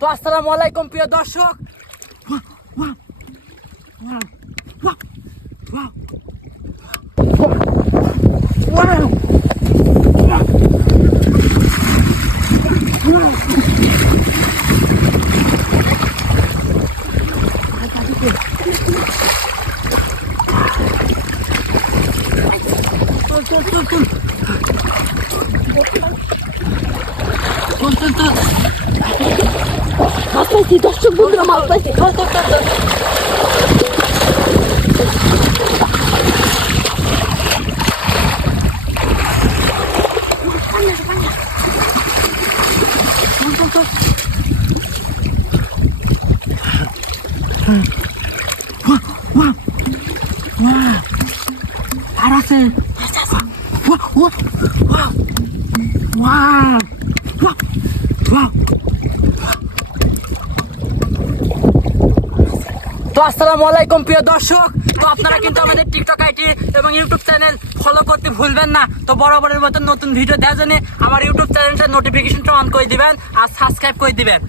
তো আসসালামু আলাইকুম প্রিয় দর্শক। মাছ পাইছি, দর্শক বন্ধুরা মাছ পাইছি। আর আছে তো আসসালামু আলাইকুম প্রিয় দর্শক। তো আপনারা কিন্তু আমাদের টিকটক আইডি এবং ইউটিউব চ্যানেল ফলো করতে ভুলবেন না। তো বরাবরের মতন নতুন ভিডিও দেওয়ার জন্য আমার ইউটিউব চ্যানেলটা নোটিফিকেশনটা অন করে দিবেন আর সাবস্ক্রাইব করে দিবেন।